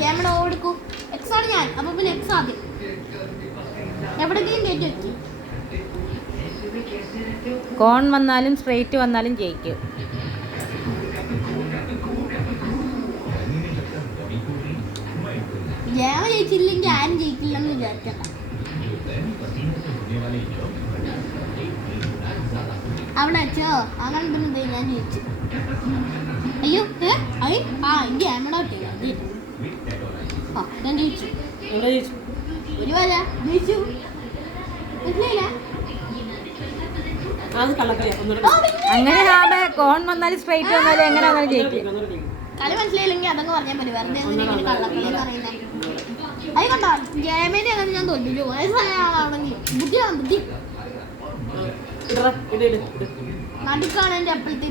ജയമോട് ഓ എടുക്കും. എക്സ് ആണ് ഞാൻ. അപ്പൊ പിന്നെ എക്സ് ആദ്യം എവിടെയെങ്കിലും കയറ്റി വെക്കും. കോൺ വന്നാലും സ്ട്രെയിറ്റ് വന്നാലും ജയിക്കും. ജയമ ജയിച്ചില്ലെങ്കിൽ ആരും ജയിക്കില്ലെന്ന് വിചാരിക്കണ്ട. അവിടെ വെച്ചോ അങ്ങനെ തന്നെ ഞാൻ ജയിച്ചു. അയ്യോ എനിക്ക് ജയമോട്ടെ ഞാൻ ജയിച്ചു. ഒരു വല ജയിച്ചു. അങ്ങനെ കോൺ വന്നാലും സ്ട്രെയിറ്റ് വന്നാലും എങ്ങനെ വന്നാലും ജയിക്കും. കളി മനസ്സിലായില്ലെങ്കിൽ അതങ്ങ് പറഞ്ഞാൽ മതി. വെറുതെ കള്ളക്കളി പറയുന്നത് അത് കണ്ടോ. ജയമേനെ അങ്ങനെ ഞാൻ തോൽപ്പിച്ചു. വയസ്സാണെങ്കിൽ ബുദ്ധിയാണ് ബുദ്ധി. നടുക്കാണ് എന്റെ അപ്പോഴത്തെ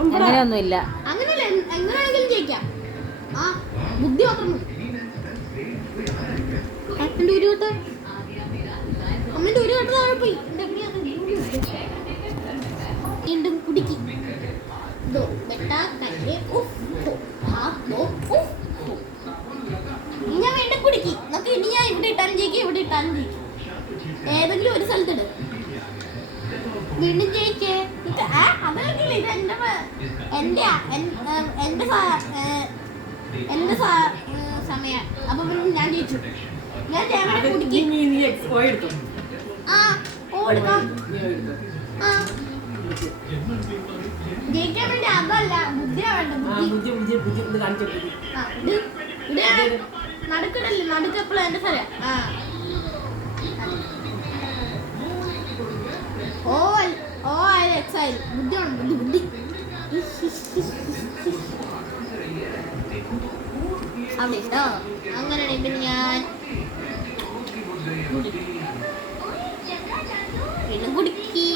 അങ്ങനെയൊന്നുമില്ല. അങ്ങനെയല്ല എങ്ങനെയാണെങ്കിലും ജയിക്കാം. ആ ബുദ്ധി മാത്രം മതി. അപ്പൻ്റെ ഒരു കേട്ടോ അമ്മന്റെ ഒരു കേട്ടോ താഴെ പോയി. വീണ്ടും കുടുക്കി. ഞാൻ വീണ്ടും കുടുക്കി. നമുക്ക് ഇനി ഞാൻ ഇവിടെ ഇട്ടാലും ജയിക്കും ഇവിടെ ഇട്ടാലും ജയിക്കും. ഏതെങ്കിലും ഒരു സ്ഥലത്തിട്. വീണ്ടും ജയിക്കേ. അതല്ലെങ്കിൽ ഇത് എന്റെ സമയം. അപ്പൊ ഞാൻ ജയിച്ചു. ഞാൻ കുടുക്കി. ജയിക്കാൻ വേണ്ടി അതല്ല ബുദ്ധിയാ വേണ്ട. നടുക്കിടല്ലേ. നടുക്കപ്പോഴും എന്റെ സ്ഥലം. ഓ ആയാലും എക്സ് ആയാലും ബുദ്ധിയാണ് ബുദ്ധി. അവിടെ ഉണ്ടോ. അങ്ങനെയാണെങ്കിൽ പിന്നെ ഞാൻ വീണ്ടും കുടുക്കി.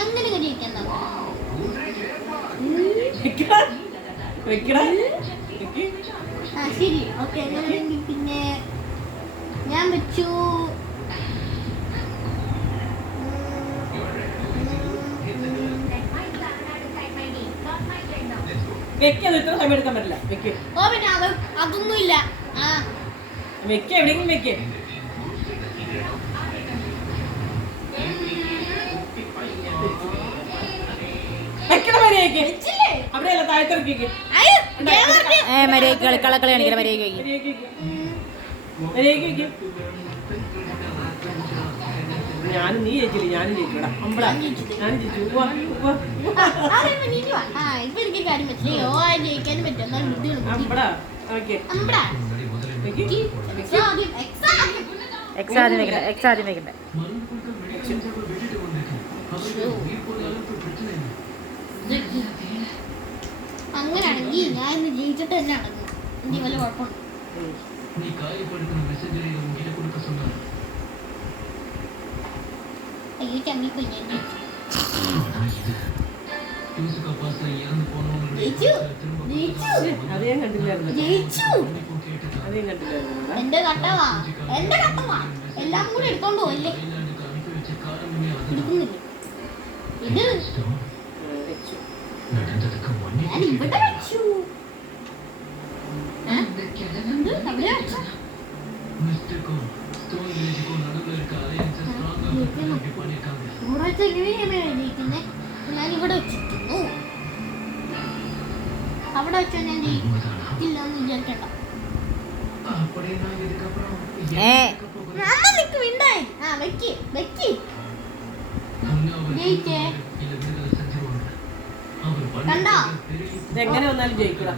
അങ്ങനെ ജയിക്കാൻ ശരി. ഓക്കെ അങ്ങനെയാണെങ്കിൽ പിന്നെ ഞാൻ വെച്ചു. ഓ പിന്നെ അതൊന്നുമില്ല. എവിടെയെങ്കിലും വെക്കേ. കളക്കളി കാണിക്കില്ല. ഞാനും നീ ജയിച്ചില്ല. ഞാനും ജയിക്കൂടാ. ഞാനും ജയിച്ചു. എനിക്ക് കാര്യം പറ്റില്ലേ. ഓ ജയിക്കാനും പറ്റും. അങ്ങനെയാണെങ്കിൽ ഞാൻ ഇന്ന് ജയിച്ചിട്ട് തന്നെ അടങ്ങും. ഇനി വല്ല കുഴപ്പമുണ്ട്. അയ്യോ ചങ്ങിപ്പോയി. ഞാൻ എന്റെ കട്ടവാ എല്ലാം കൂടെ എടുത്തോണ്ട് പോയില്ലേ. ഇത് ഞാൻ ഇവിടെ വെച്ചു. ഞാൻ ഇവിടെ വെച്ചിരിക്കുന്നു. അവിടെ വെച്ചോ. ഞാൻ ഇല്ലെന്ന് വിചാരിക്കണ്ട. വിണ്ടായി. വെക്കി ജയിച്ചേ. കണ്ടോ എങ്ങനെ വന്നാലും ജയിക്കണം.